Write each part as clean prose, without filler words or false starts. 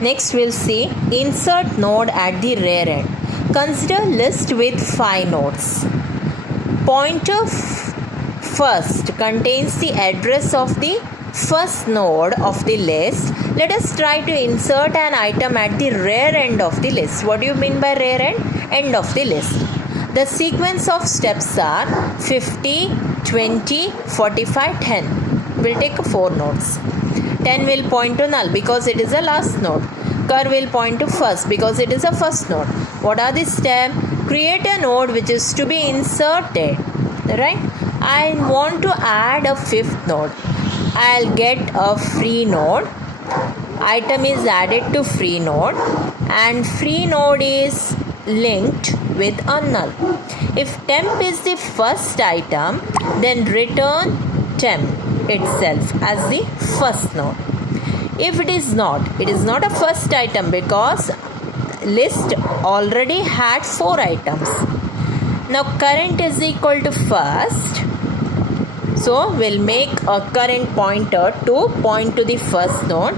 Next we'll see insert node at the rear end. Consider list with 5 nodes. Pointer first contains the address of the first node of the list. Let us try to insert an item at the rear end of the list. What do you mean by rear end? End of the list. The sequence of steps are 50, 20, 45, 10. We'll take 4 nodes. 10 will point to null because it is a last node. Cur will point to first because it is a first node. What are the steps? Create a node which is to be inserted. Right? I want to add a 5th node. I'll get a free node. Item is added to free node and free node is linked with a null. If temp is the first item, then return temp itself as the first node. If it is not a first item because list already had 4 items. Now current is equal to first. So we'll make a current pointer to point to the first node.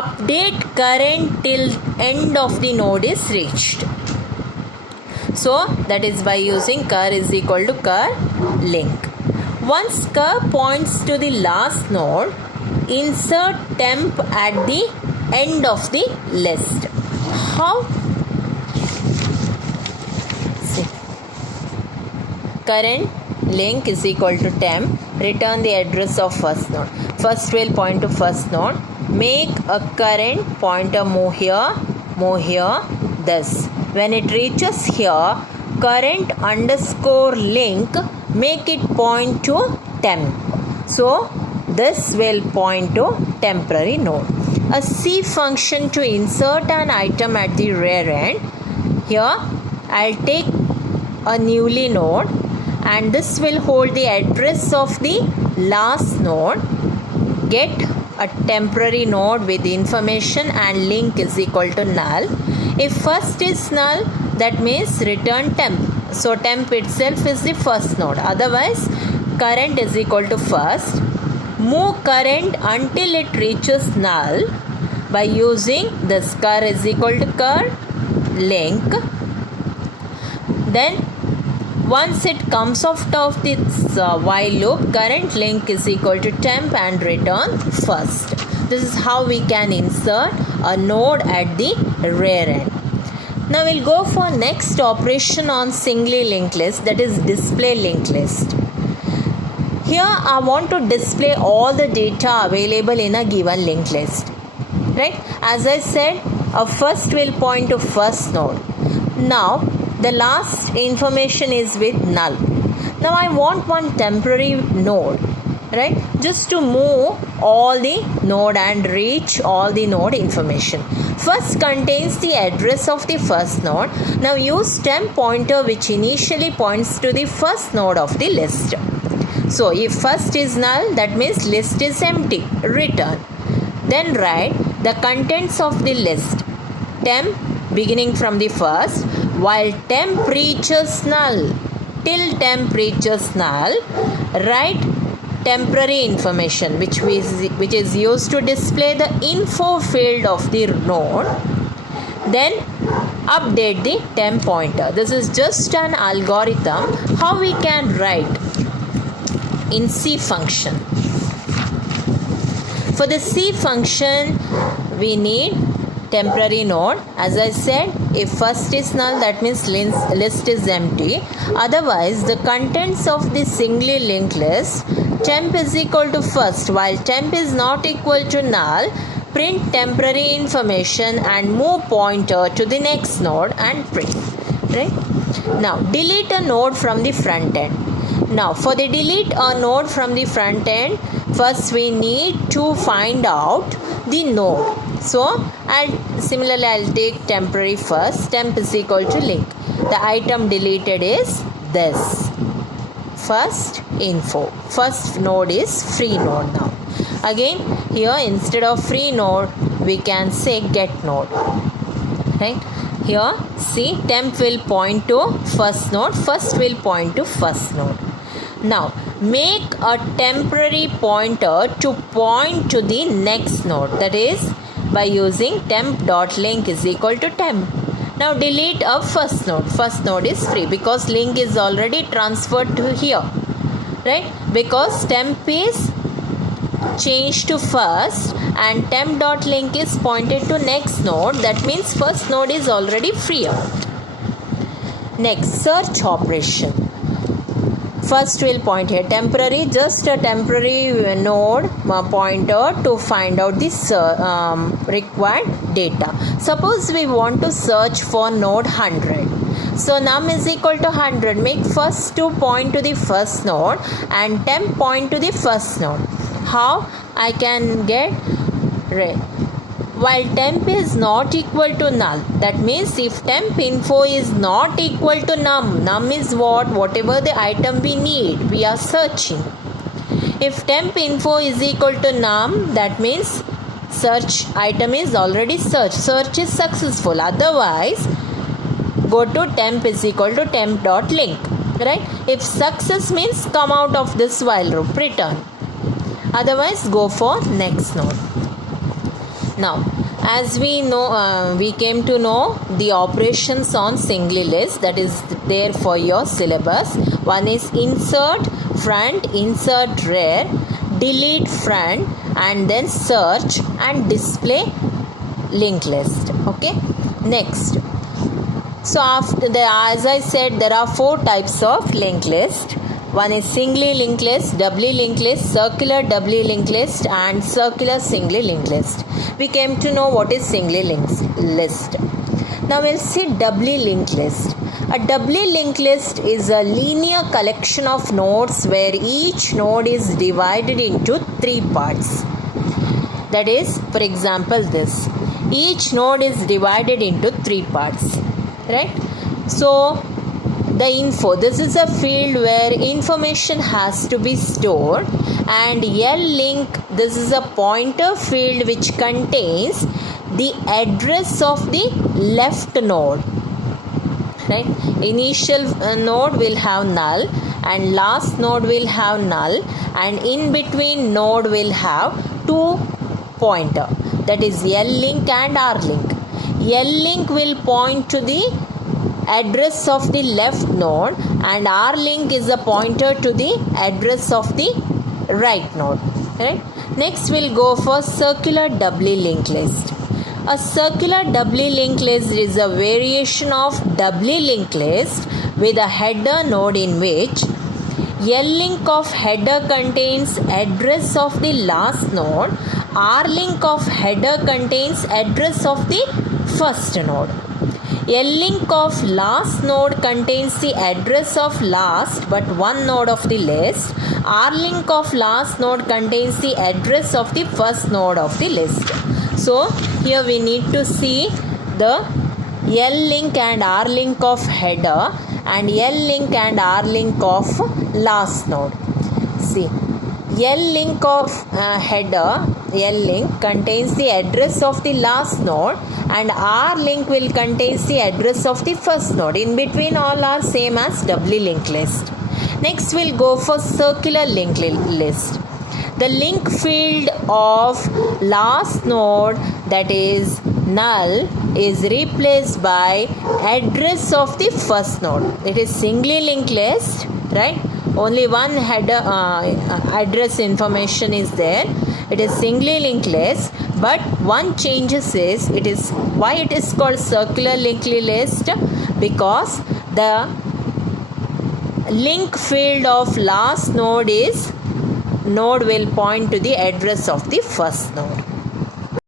Update current till end of the node is reached. So that is by using cur is equal to cur link. Once cur points to the last node, insert temp at the end of the list. How? See. Current link is equal to temp. Return the address of first node. First will point to first node. Make a current pointer move here, this. When it reaches here, current underscore link, make it point to temp. So this will point to temporary node. A C function to insert an item at the rear end. Here I'll take a newly node and this will hold the address of the last node. Get a temporary node with information and link is equal to null. If first is null, that means return temp. So temp itself is the first node. Otherwise, current is equal to first. Move current until it reaches null by using this cur is equal to cur link. Then once it comes out of this while loop, current link is equal to temp and return first. This is how we can insert a node at the rear end. Now we'll go for next operation on singly linked list, that is display linked list. Here I want to display all the data available in a given linked list. Right? As I said, a first will point to first node. Now the last information is with null. Now I want one temporary node, right? Just to move all the node and reach all the node information. First contains the address of the first node. Now use temp pointer which initially points to the first node of the list. So if first is null, that means list is empty. Return. Then write the contents of the list. Temp beginning from the first. While temp reaches null, till temp reaches null, write temporary information which is used to display the info field of the node. Then update the temp pointer. This is just an algorithm how we can write in C function. For the C function, we need temporary node. As I said, if first is null, that means list is empty. Otherwise, the contents of the singly linked list, temp is equal to first, while temp is not equal to null, print temporary information and move pointer to the next node and print. Right? Now, delete a node from the front end. Now, for the delete a node from the front end, first we need to find out the node. So, similarly I'll take temporary first. Temp is equal to link. The item deleted is this. First info. First node is free node now. Again, here instead of free node, we can say get node. Right? Here, see, temp will point to first node. First will point to first node. Now, make a temporary pointer to point to the next node. That is, by using temp.link is equal to temp. Now delete a first node. First node is free because link is already transferred to here, right? Because temp is changed to first and temp.link is pointed to next node. That means first node is already free. Next, search operation. First we'll point here temporary, just a temporary node pointer to find out this required data. Suppose we want to search for node 100. So num is equal to 100. Make first to point to the first node and temp point to the first node. How I can get while temp is not equal to null. That means if temp info is not equal to num is whatever the item we need, we are searching. If temp info is equal to num, that means search item is already searched. Search is successful. Otherwise, go to temp is equal to temp.link. Right? If success means come out of this while loop, return. Otherwise, go for next node. Now, as we know, we came to know the operations on singly list, that is there for your syllabus. One is insert front, insert rear, delete front, and then search and display linked list. Okay. Next. So after as I said, there are 4 types of linked list. One is singly linked list, doubly linked list, circular doubly linked list, and circular singly linked list. We came to know what is singly linked list. Now we'll see doubly linked list. A doubly linked list is a linear collection of nodes where each node is divided into 3 parts. That is, for example, this. Each node is divided into 3 parts. Right? So, the info, this is a field where information has to be stored, and link, this is a pointer field which contains the address of the left node. Right? Initial node will have null and last node will have null, and in between node will have 2 pointer, that is link and rlink. Link will point to the address of the left node and rlink is a pointer to the address of the right node. Right? Next we'll go for circular doubly linked list. A circular doubly linked list is a variation of doubly linked list with a header node in which link of header contains address of the last node, rlink of header contains address of the first node. Link of last node contains the address of last but one node of the list. Rlink of last node contains the address of the first node of the list. So here we need to see the link and rlink of header and link and rlink of last node. See, link of header, link contains the address of the last node and rlink will contains the address of the first node. In between all are same as doubly linked list. Next we'll go for circular linked list. The link field of last node, that is null, is replaced by address of the first node. It is singly linked list, right? Only one header address information is there. It is singly linked list, but one changes is why it is called circular linked list, because the link field of last node will point to the address of the first node.